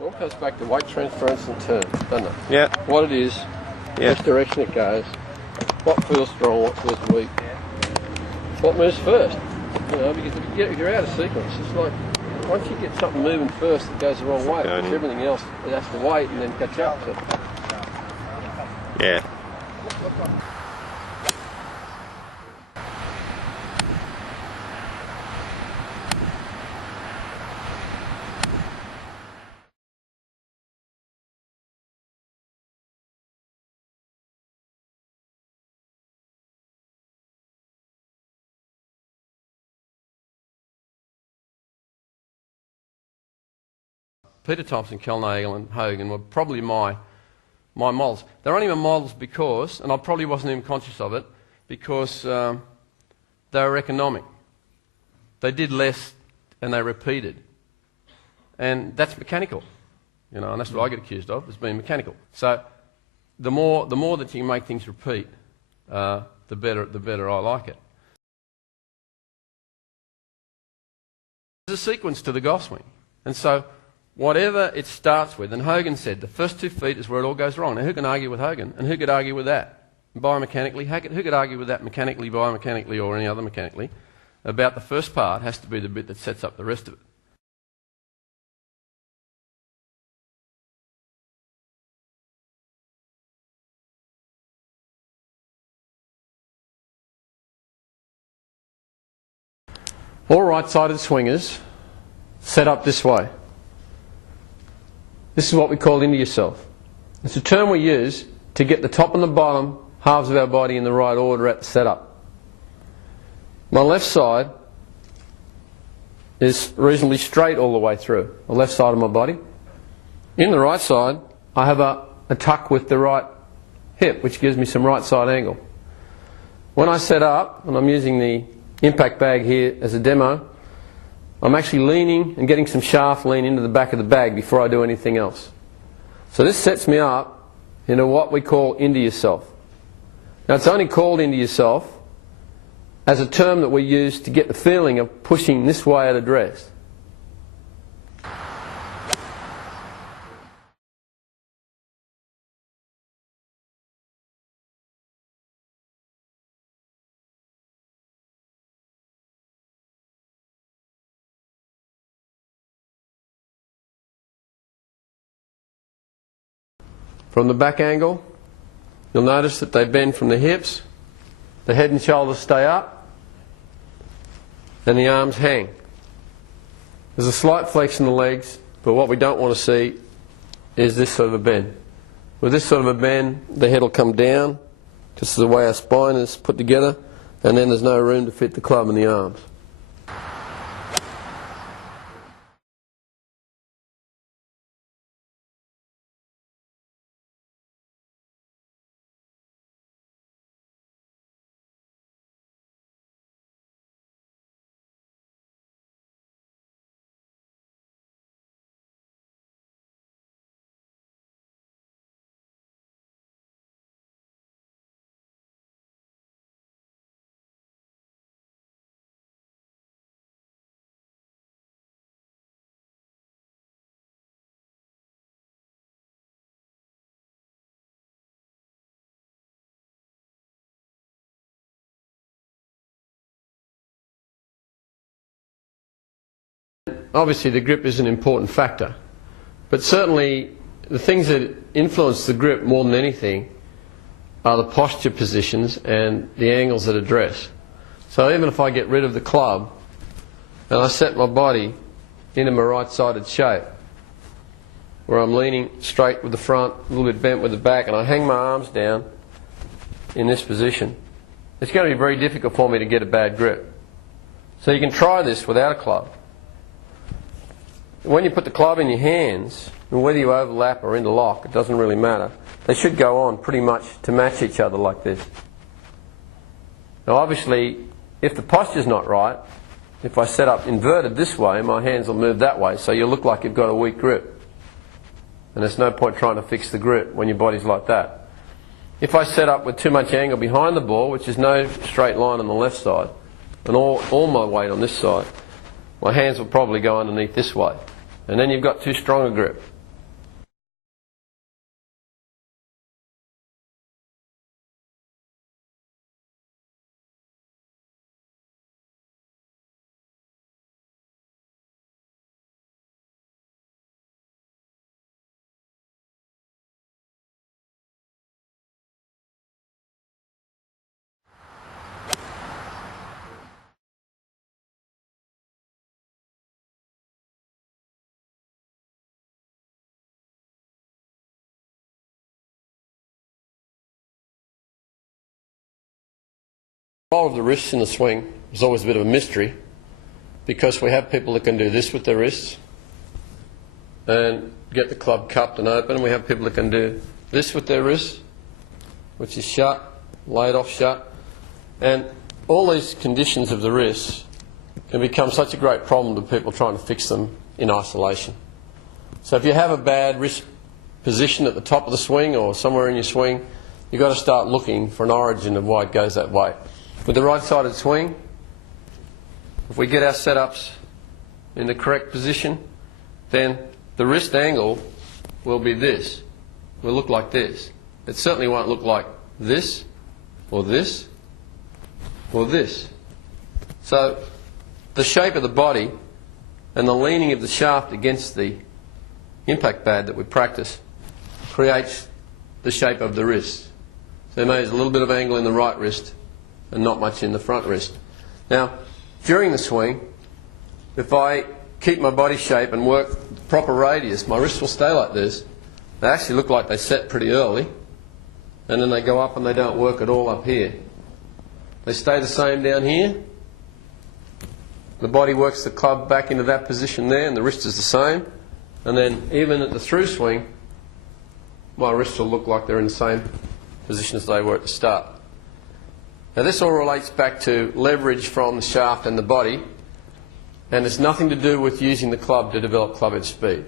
all comes back to weight transference and turn, doesn't it? Yeah. What it is, Yeah. which direction it goes, what feels strong, what feels weak, what moves first. You know, because if you're out of sequence, it's like once you get something moving first, it goes the wrong way. Because everything else, it has to wait and then catch up. So. Yeah. Peter Thompson, Kellnagel and Hogan were probably my models. They're only my models because, and I probably wasn't even conscious of it, because they were economic. They did less and they repeated. And that's mechanical, you know, and that's what I get accused of, is being mechanical. So the more that you make things repeat, the better I like it. There's a sequence to the golf swing. And so whatever it starts with, and Hogan said the first 2 feet is where it all goes wrong. Now, who can argue with Hogan? And who could argue with that? Biomechanically, who could argue with that mechanically, biomechanically, or any other mechanically? About the first part has to be the bit that sets up the rest of it. All right-sided swingers set up this way. This is what we call into yourself. It's a term we use to get the top and the bottom halves of our body in the right order at the setup. My left side is reasonably straight all the way through, the left side of my body. In the right side, I have a tuck with the right hip, which gives me some right side angle. When I set up, and I'm using the impact bag here as a demo, I'm actually leaning and getting some shaft lean into the back of the bag before I do anything else. So this sets me up into what we call into yourself. Now it's only called into yourself as a term that we use to get the feeling of pushing this way at address. From the back angle, you'll notice that they bend from the hips, the head and shoulders stay up, and the arms hang. There's a slight flex in the legs, but what we don't want to see is this sort of a bend. With this sort of a bend, the head will come down, just the way our spine is put together, and then there's no room to fit the club in the arms. Obviously the grip is an important factor, but certainly the things that influence the grip more than anything are the posture positions and the angles at address. So even if I get rid of the club and I set my body into my right-sided shape, where I'm leaning straight with the front, a little bit bent with the back, and I hang my arms down in this position, it's going to be very difficult for me to get a bad grip. So you can try this without a club. When you put the club in your hands, and whether you overlap or interlock, it doesn't really matter. They should go on pretty much to match each other like this. Now obviously, if the posture's not right, if I set up inverted this way, my hands will move that way, so you'll look like you've got a weak grip. And there's no point trying to fix the grip when your body's like that. If I set up with too much angle behind the ball, which is no straight line on the left side, and all my weight on this side, my hands will probably go underneath this way. And then you've got too strong a grip. The role of the wrists in the swing is always a bit of a mystery, because we have people that can do this with their wrists and get the club cupped and open, and we have people that can do this with their wrists, which is shut, laid off shut, and all these conditions of the wrists can become such a great problem to people trying to fix them in isolation. So if you have a bad wrist position at the top of the swing or somewhere in your swing, you've got to start looking for an origin of why it goes that way. With the right-sided swing, if we get our setups in the correct position, then the wrist angle will be this. Will look like this. It certainly won't look like this, or this, or this. So the shape of the body and the leaning of the shaft against the impact pad that we practice creates the shape of the wrist. So there's a little bit of angle in the right wrist and not much in the front wrist. Now, during the swing, if I keep my body shape and work the proper radius, my wrists will stay like this. They actually look like they set pretty early, and then they go up and they don't work at all up here. They stay the same down here. The body works the club back into that position there, and the wrist is the same. And then even at the through swing, my wrists will look like they're in the same position as they were at the start. Now this all relates back to leverage from the shaft and the body, and it's nothing to do with using the club to develop club head speed.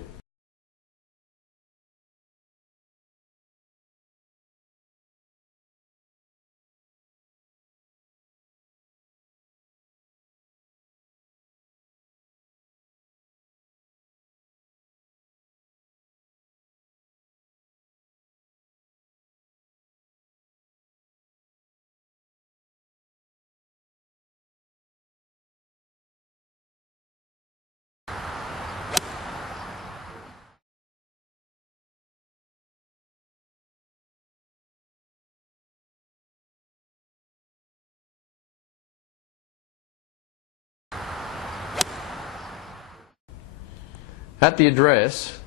At the address,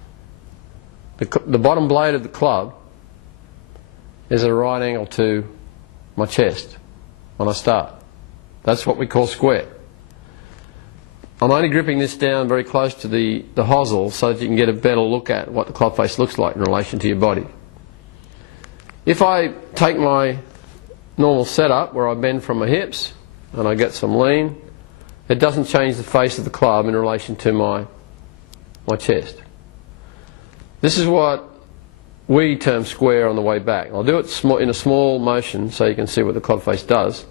the bottom blade of the club is at a right angle to my chest when I start. That's what we call square. I'm only gripping this down very close to the hosel so that you can get a better look at what the club face looks like in relation to your body. If I take my normal setup where I bend from my hips and I get some lean, it doesn't change the face of the club in relation to my chest. This is what we term square on the way back. I'll do it in a small motion so you can see what the club face does.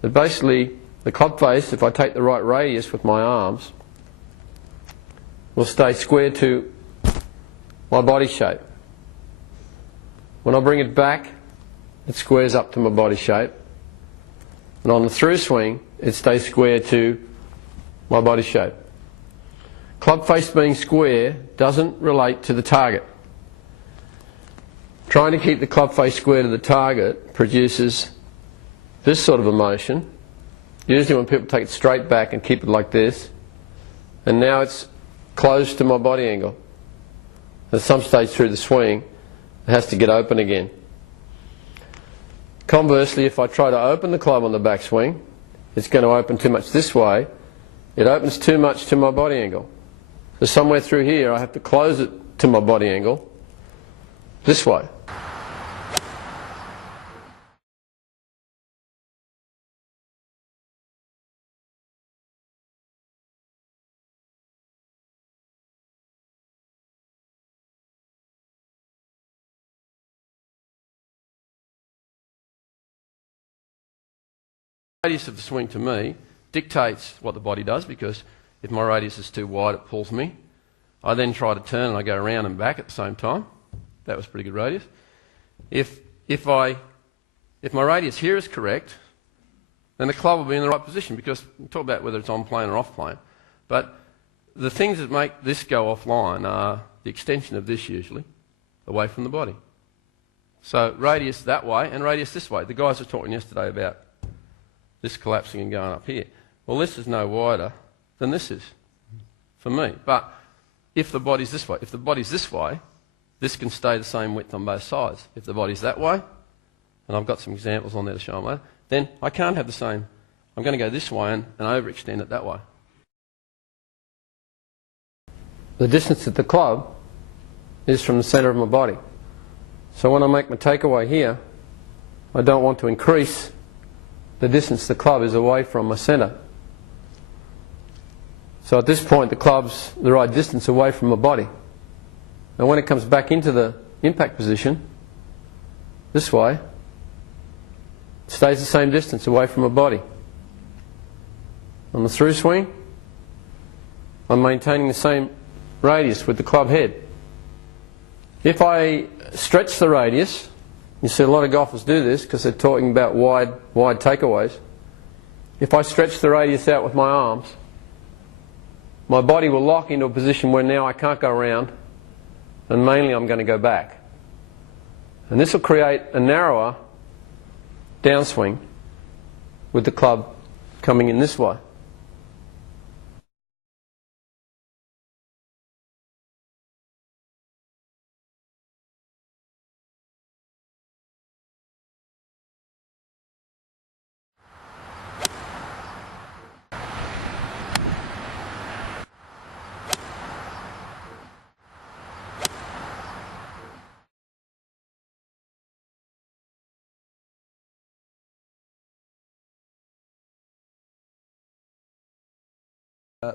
But basically, the club face, if I take the right radius with my arms, will stay square to my body shape. When I bring it back, it squares up to my body shape. And on the through swing, it stays square to my body shape. Club face being square doesn't relate to the target. Trying to keep the club face square to the target produces this sort of a motion. Usually when people take it straight back and keep it like this, and now it's close to my body angle. At some stage through the swing, it has to get open again. Conversely, if I try to open the club on the backswing, it's going to open too much this way. It opens too much to my body angle. So somewhere through here I have to close it to my body angle this way. The radius of the swing to me dictates what the body does, because if my radius is too wide, it pulls me. I then try to turn and I go around and back at the same time. That was pretty good radius. If my radius here is correct, then the club will be in the right position, because we talk about whether it's on plane or off plane. But the things that make this go offline are the extension of this usually away from the body. So radius that way and radius this way. The guys were talking yesterday about this collapsing and going up here. Well, this is no wider than this is for me. But if the body's this way, this can stay the same width on both sides. If the body's that way, and I've got some examples on there to show them later, then I can't have the same. I'm going to go this way and overextend it that way. The distance at the club is from the centre of my body. So when I make my takeaway here, I don't want to increase the distance the club is away from my centre. So at this point the club's the right distance away from my body. And when it comes back into the impact position, this way, it stays the same distance away from my body. On the through swing, I'm maintaining the same radius with the club head. If I stretch the radius, you see a lot of golfers do this because they're talking about wide takeaways. If I stretch the radius out with my arms, my body will lock into a position where now I can't go around, and mainly I'm going to go back. And this will create a narrower downswing with the club coming in this way.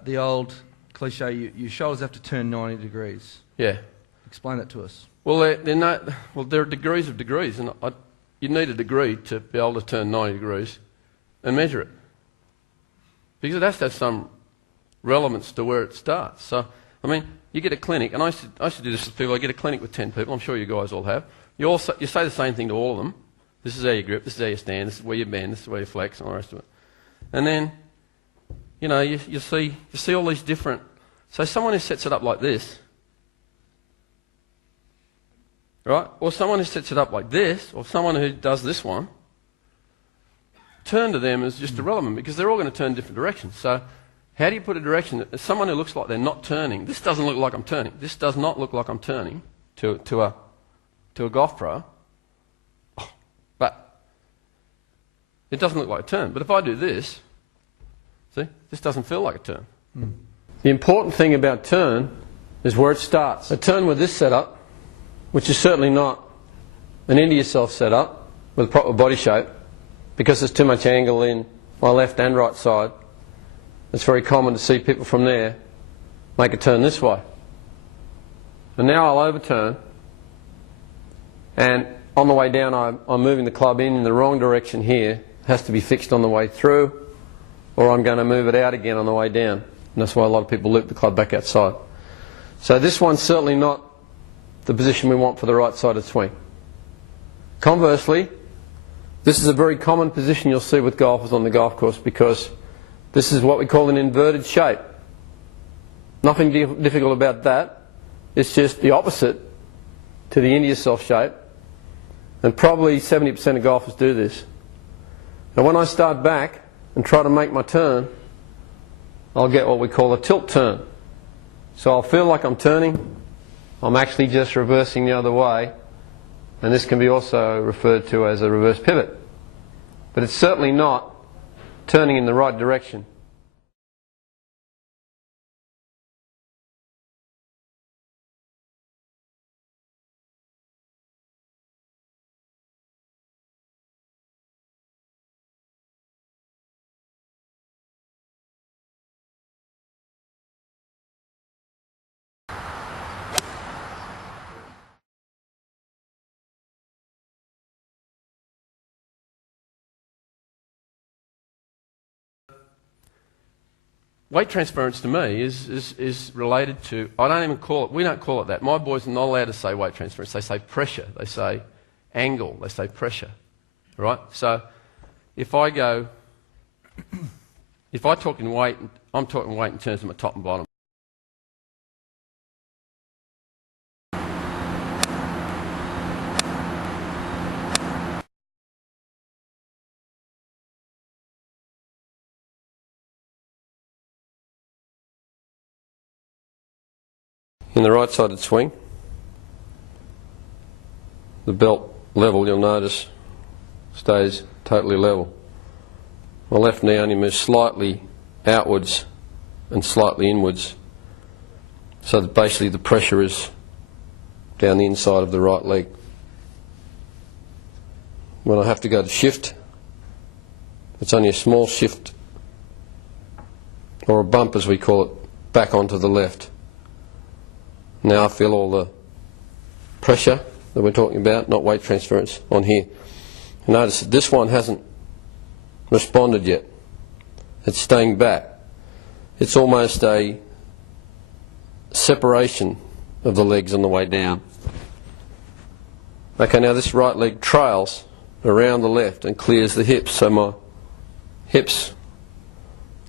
The old cliche, your shoulders have to turn 90 degrees. Yeah. Explain that to us. Well, there are degrees of degrees, and you need a degree to be able to turn 90 degrees and measure it. Because it has to have some relevance to where it starts. So, I mean, you get a clinic, and I used to do this with people. I get a clinic with 10 people. I'm sure you guys all have. You say the same thing to all of them. This is how you grip, this is how you stand, this is where you bend, this is where you flex, and all the rest of it. And then, you know, you see all these different... So someone who sets it up like this, right? Or someone who sets it up like this, or someone who does this one, turn to them is just irrelevant because they're all going to turn different directions. So how do you put a direction that someone who looks like they're not turning? This doesn't look like I'm turning. This does not look like I'm turning to a golf pro. But it doesn't look like a turn. But if I do this, see, this doesn't feel like a turn. The important thing about turn is where it starts. A turn with this setup, which is certainly not an into yourself setup with a proper body shape, because there's too much angle in my left and right side. It's very common to see people from there make a turn this way. And now I'll overturn, and on the way down I'm moving the club in the wrong direction here. It has to be fixed on the way through, or I'm going to move it out again on the way down. And that's why a lot of people loop the club back outside. So this one's certainly not the position we want for the right-sided swing. Conversely, this is a very common position you'll see with golfers on the golf course, because this is what we call an inverted shape. Nothing difficult about that. It's just the opposite to the into yourself shape. And probably 70% of golfers do this. Now when I start back and try to make my turn, I'll get what we call a tilt turn. So I'll feel like I'm turning, I'm actually just reversing the other way, and this can be also referred to as a reverse pivot. But it's certainly not turning in the right direction. Weight transference to me is related to, I don't even call it, we don't call it that. My boys are not allowed to say weight transference. They say pressure, they say angle, they say pressure, right? So if I talk in weight, I'm talking weight in terms of my top and bottom. In the right-sided swing, the belt level, you'll notice, stays totally level. my left knee only moves slightly outwards and slightly inwards, so that basically the pressure is down the inside of the right leg. When I have to go to shift, it's only a small shift, or a bump as we call it, back onto the left. Now I feel all the pressure that we're talking about, not weight transference, on here. Notice that this one hasn't responded yet. It's staying back. It's almost a separation of the legs on the way down. Okay, now this right leg trails around the left and clears the hips, so my hips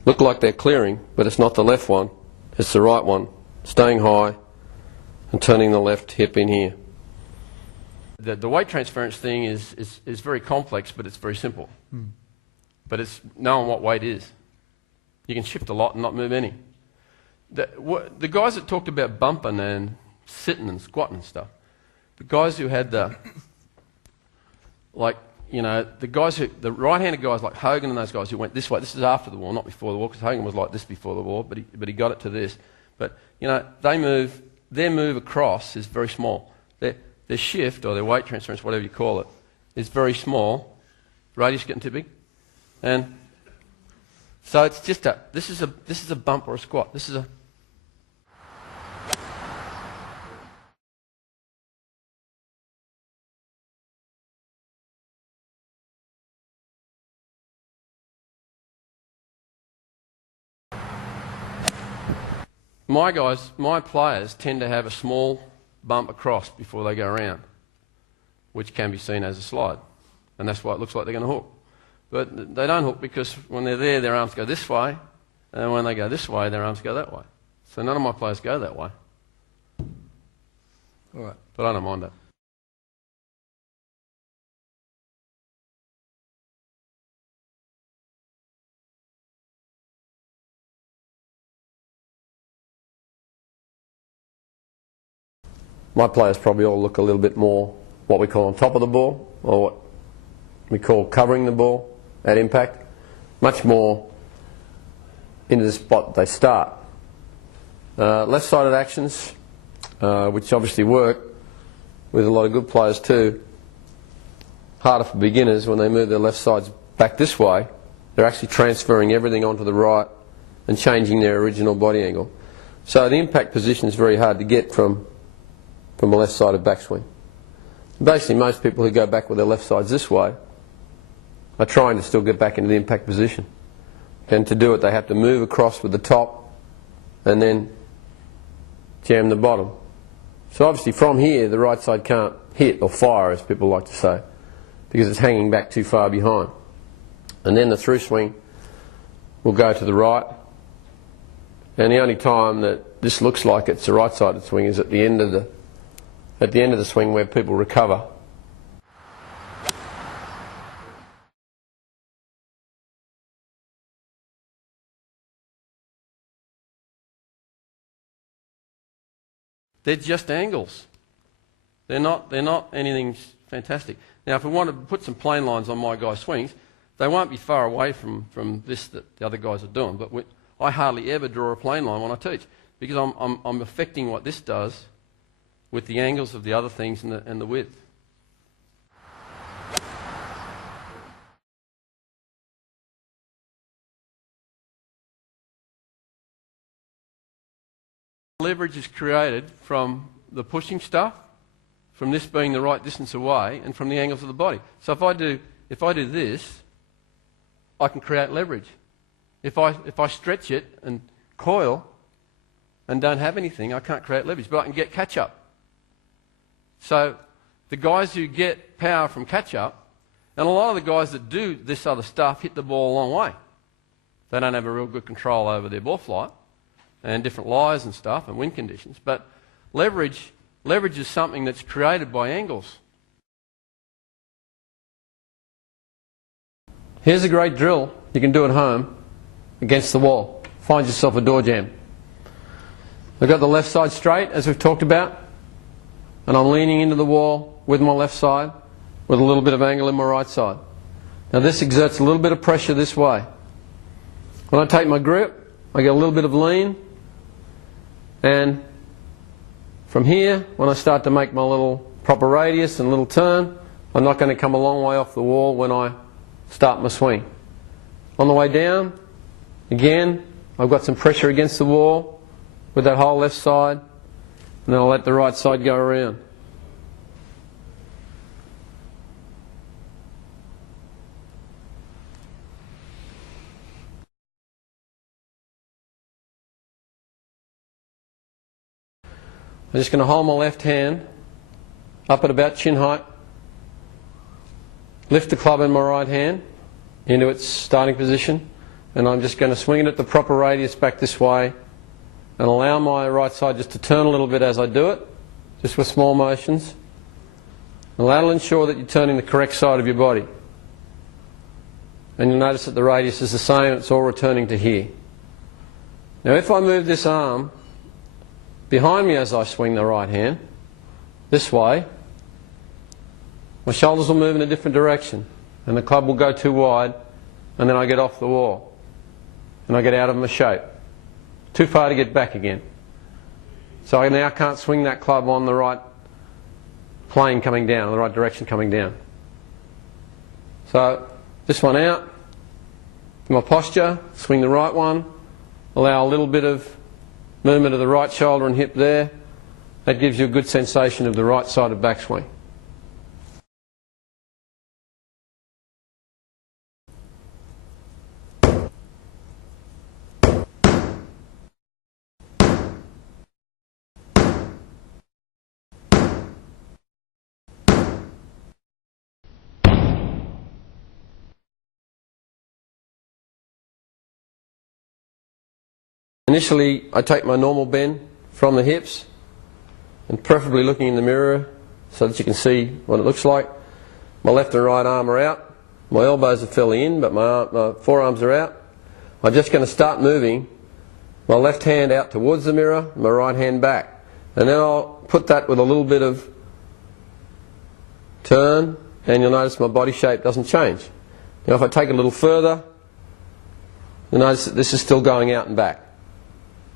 look like they're clearing, but it's not the left one, it's the right one, staying high and turning the left hip in here. The weight transference thing is very complex, but it's very simple. But it's knowing what weight is. You can shift a lot and not move any. The guys that talked about bumping and sitting and squatting and stuff, the guys who had the, like, you know, the right-handed guys like Hogan and those guys who went this way, this is after the war, not before the war, because Hogan was like this before the war, but he got it to this. But, you know, their move across is very small. Their shift, or their weight transference, whatever you call it, is very small. Radius getting too big. And so it's just this is a bump or a squat. This is a my players tend to have a small bump across before they go around, which can be seen as a slide. And that's why it looks like they're going to hook. But they don't hook because when they're there, their arms go this way, and when they go this way, their arms go that way. So none of my players go that way. All right. But I don't mind that. My players probably all look a little bit more what we call on top of the ball, or what we call covering the ball at impact, much more into the spot they start. Left-sided actions, which obviously work with a lot of good players too, harder for beginners. When they move their left sides back this way, they're actually transferring everything onto the right and changing their original body angle. So the impact position is very hard to get from a left-sided backswing. Basically, most people who go back with their left sides this way are trying to still get back into the impact position. And to do it, they have to move across with the top and then jam the bottom. So obviously from here, the right side can't hit or fire, as people like to say, because it's hanging back too far behind. And then the through swing will go to the right. And the only time that this looks like it's a right-sided swing is at the end of the swing, where people recover. They're just angles. They're not anything fantastic. Now, if we want to put some plane lines on my guys' swings, they won't be far away from this that the other guys are doing. But I hardly ever draw a plane line when I teach, because I'm affecting what this does with the angles of the other things and the width. Leverage is created from the pushing stuff, from this being the right distance away, and from the angles of the body. So if I do this, I can create leverage. If I stretch it and coil and don't have anything, I can't create leverage, but I can get catch up. So the guys who get power from catch up, and a lot of the guys that do this other stuff hit the ball a long way. They don't have a real good control over their ball flight and different lies and stuff and wind conditions. But leverage is something that's created by angles. Here's a great drill you can do at home against the wall. Find yourself a door jam. I've got the left side straight, as we've talked about, and I'm leaning into the wall with my left side with a little bit of angle in my right side. Now this exerts a little bit of pressure this way. When I take my grip, I get a little bit of lean, and from here, when I start to make my little proper radius and little turn, I'm not going to come a long way off the wall when I start my swing. On the way down, again, I've got some pressure against the wall with that whole left side, and then I'll let the right side go around. I'm just going to hold my left hand up at about chin height, lift the club in my right hand into its starting position, and I'm just going to swing it at the proper radius back this way and allow my right side just to turn a little bit as I do it, just with small motions. And that'll ensure that you're turning the correct side of your body. And you'll notice that the radius is the same, it's all returning to here. Now if I move this arm behind me as I swing the right hand, this way, my shoulders will move in a different direction and the club will go too wide, and then I get off the wall and I get out of my shape. Too far to get back again. So I now can't swing that club on the right plane coming down, the right direction coming down. So this one out, my posture, swing the right one, allow a little bit of movement of the right shoulder and hip there. That gives you a good sensation of the right side of backswing. Initially, I take my normal bend from the hips, and preferably looking in the mirror so that you can see what it looks like. My left and right arm are out. My elbows are fairly in, but my forearms are out. I'm just going to start moving my left hand out towards the mirror, my right hand back. And then I'll put that with a little bit of turn, and you'll notice my body shape doesn't change. Now if I take it a little further, you'll notice that this is still going out and back.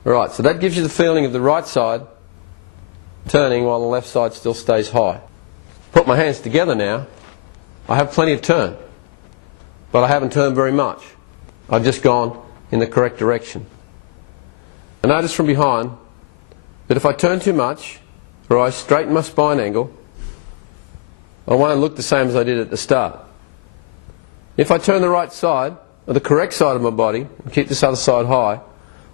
Right, so that gives you the feeling of the right side turning while the left side still stays high. Put my hands together now. I have plenty of turn, but I haven't turned very much. I've just gone in the correct direction. And notice from behind that if I turn too much, or I straighten my spine angle, I won't look the same as I did at the start. If I turn the right side, or the correct side of my body, and keep this other side high,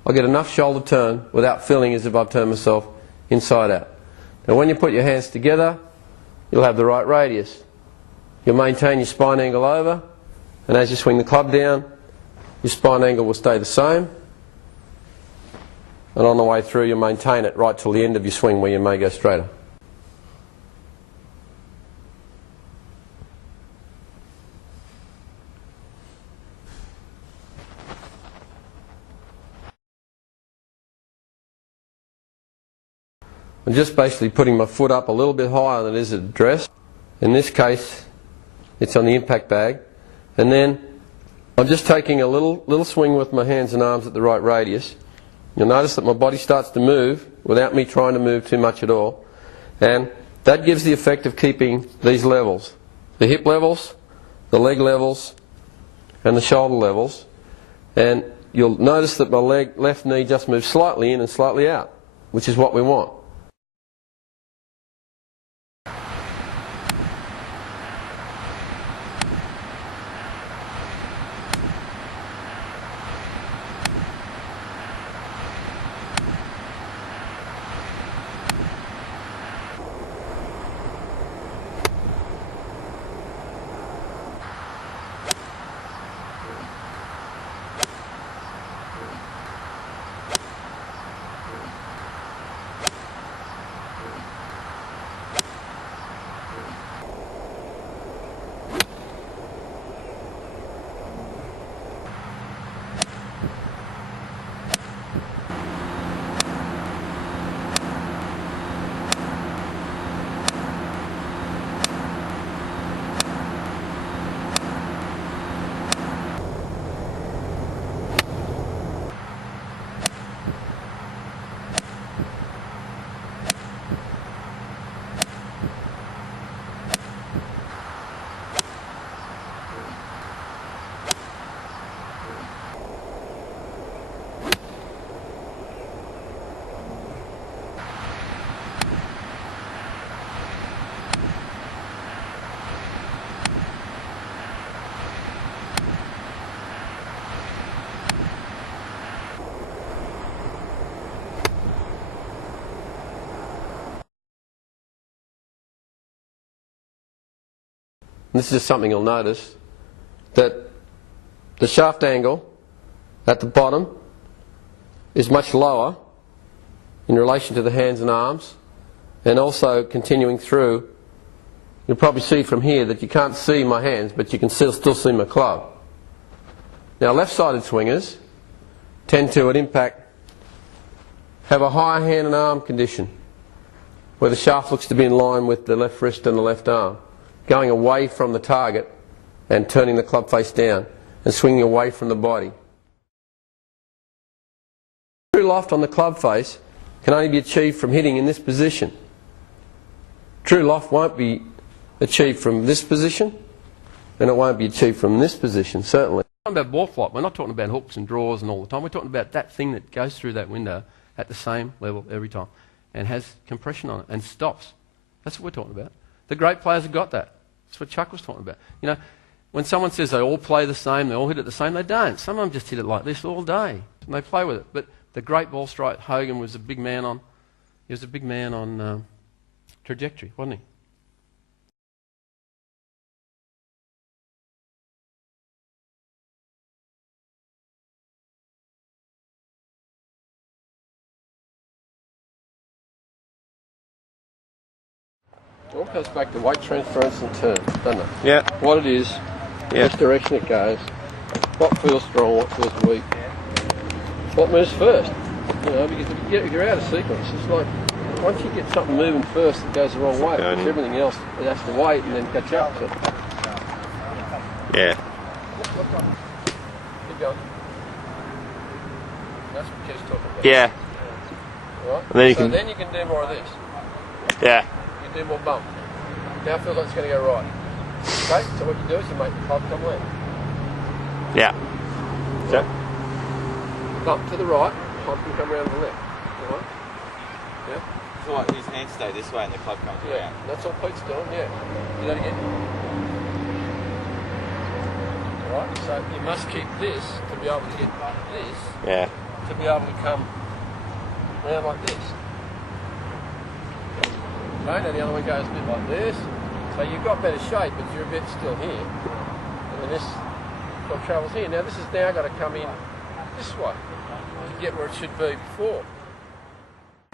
I'll get enough shoulder turn without feeling as if I've turned myself inside out. Now when you put your hands together, you'll have the right radius. You'll maintain your spine angle over, and as you swing the club down, your spine angle will stay the same. And on the way through, you'll maintain it right till the end of your swing where you may go straighter. I'm just basically putting my foot up a little bit higher than it is at address. In this case, it's on the impact bag. And then I'm just taking a little swing with my hands and arms at the right radius. You'll notice that my body starts to move without me trying to move too much at all. And that gives the effect of keeping these levels. The hip levels, the leg levels, and the shoulder levels. And you'll notice that my left knee just moves slightly in and slightly out, which is what we want. this is just something you'll notice, that the shaft angle at the bottom is much lower in relation to the hands and arms, and also continuing through, you'll probably see from here that you can't see my hands, but you can still see my club. Now left-sided swingers tend to, at impact, have a higher hand and arm condition, where the shaft looks to be in line with the left wrist and the left arm, going away from the target and turning the club face down and swinging away from the body. True loft on the club face can only be achieved from hitting in this position. True loft won't be achieved from this position, and it won't be achieved from this position, certainly. We're talking about ball flop. We're not talking about hooks and draws and all the time. We're talking about that thing that goes through that window at the same level every time and has compression on it and stops. That's what we're talking about. The great players have got that. That's what Chuck was talking about. You know, when someone says they all play the same, they all hit it the same, they don't. Some of them just hit it like this all day, and they play with it. But the great ball strike, Hogan was a big man on. He was a big man on trajectory, wasn't he? It all goes back to weight transference and turn, doesn't it? Yeah. What it is, Yeah. which direction it goes, what feels strong, what feels weak, what moves first. You know, because if you're out of sequence, it's like once you get something moving first, it goes the wrong way. Because everything else, it has to wait and then catch up to it. Yeah. Keep going. That's what Kev's talking about. Yeah. Right? And then you so can- then you can do more of this. Yeah. You can do more bump. Now it feels like it's going to go right. Okay, so what you do is you make the club come left. Yeah. Okay. Bump to the right, club can come around to the left. All right? Yeah? So what, his hands stay this way and the club comes Yeah, around? that's all Pete's doing, yeah. Do that again. Alright, so you must keep this to be able to get this, Yeah. to be able to come round like this. Okay, now the other one goes a bit like this. So you've got better shape, but you're a bit still here. And then this club travels here. Now this has now got to come in this way to get where it should be before.